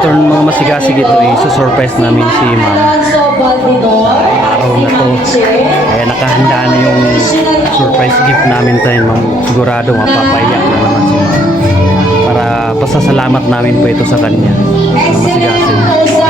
after mga masigasig ito, eh, isusurprise namin si ma'am. Araw na to. Kaya nakahanda na yung surprise gift namin tayo, ma'am. Sigurado mapapaiyak na naman si ma'am. Para pasasalamat namin po ito sa kanya. Masigasig.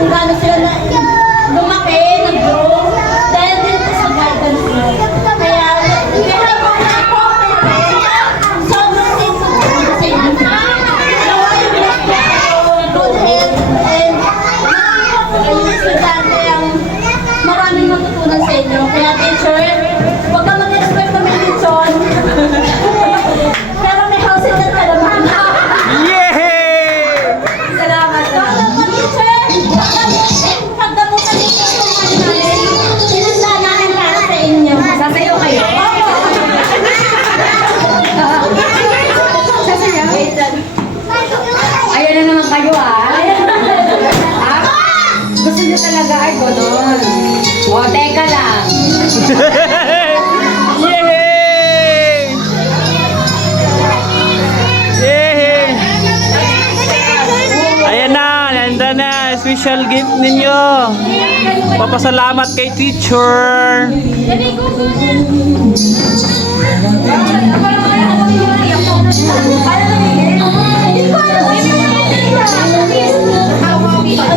kung gaano sila special gift ninyo. Papasalamat kay teacher. Thank you.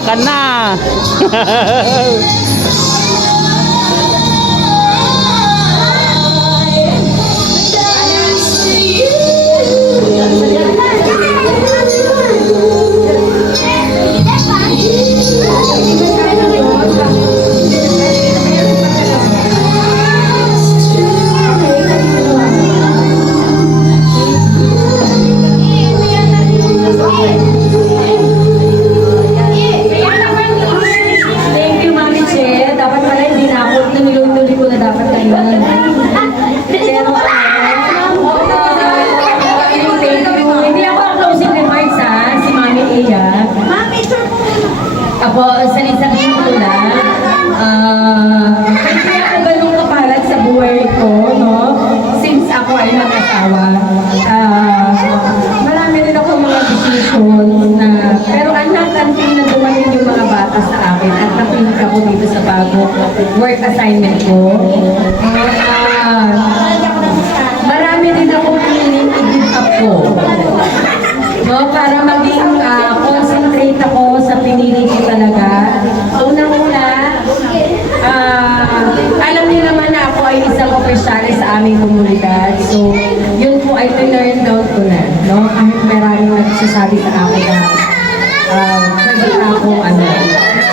Ka na. Para maging ah, concentrate ako sa pinili ko talaga. Unang-una, ah, alam niyo naman na ako ay isang opisyale sa aming komunidad. So, yun po ay learn down ko na. No? Kahit maraming nagsasabi sa akin na uh, naging ako ano.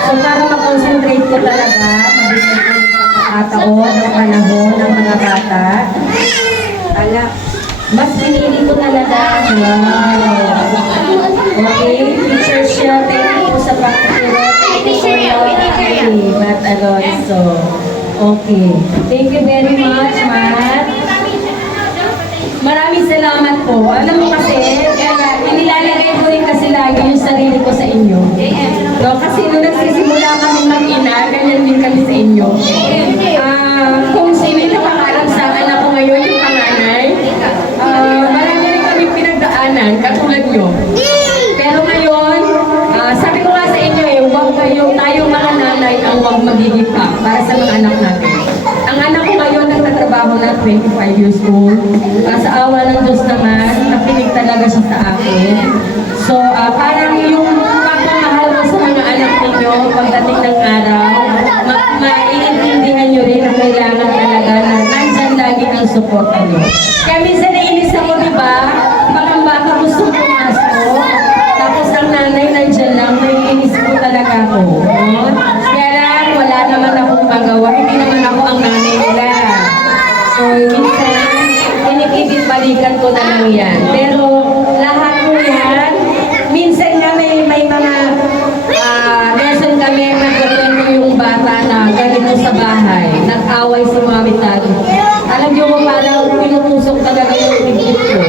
So, para mag-concentrate ko talaga, mabigyan ko ng pagkakataon, ng panahon ng mga bata. Ala, mas pinili ko talaga. Wow. Okay, teacher siya. Thank you po sa pagtuturo. Thank you po kay Matt Alonso. Okay. Thank you very much, Matt. Maraming salamat po. Alam mo kasi, kaya inilalagay ko rin kasi lagi yung sarili ko sa inyo. No, kasi nung nagsisimula kami mag-ina, ganyan din kami sa inyo. Ah, kung sino yung nakakalam sa anak ko ngayon, yung panganay, ah, marami rin kami pinagdaanan, katulad nyo. Pero ngayon, ah, sabi ko nga sa inyo eh, huwag kayo, tayong mga nanay ang huwag magiging pa para sa mga anak natin. Ang anak ko ngayon nagtatrabaho na 25 years old. Ah, sa awa ng Diyos naman, nakinig talaga siya sa akin. So, ah, parang yung pagmamahal mo sa mga anak ninyo pagdating ng araw, ma- maiintindihan nyo rin na kailangan talaga na nandyan lagi ang support nyo. Kaya minsan naiinis ako, di ba? Baka baka gusto pumasok, tapos ang nanay nandyan lang, naiinis ko talaga ako. No? Kaya lang, wala magawa, hindi naman ako ang nanay nila. So, minsan, kinikikit-balikan ko na lang yan. Pero, lahat ko yan, minsan nga may, may mga ah, lesson kami, magkakwento yung bata na ganito sa bahay. Nag-away si mami tati. Alam niyo mo, parang pinutusok talaga yung tigit ko.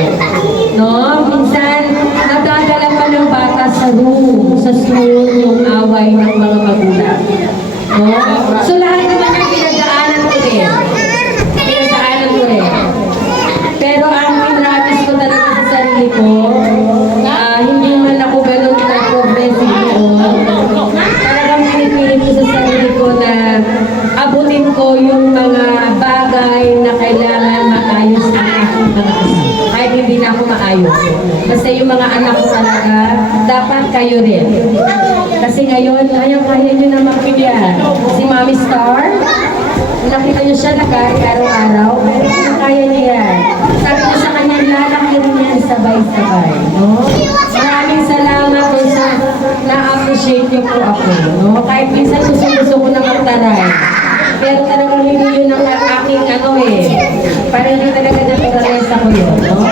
No? Minsan, nadadala pa ng bata sa room, sa school, yung away ng mga magulang. Dapat kayo rin. Kasi ngayon, ayaw kaya nyo na makilya. Si Mami Star, Nakita niyo siya nag-aaral araw-araw, kaya niya yan. Sabi ko sa kanya, lalaki rin yan sabay-sabay. No? Maraming salamat po sa na-appreciate niyo po ako. No? Kahit minsan gusto-gusto ko na magtaray. Pero talagang hindi yun ang aking ano eh. Parang hindi talaga naturalesa ko yun. No?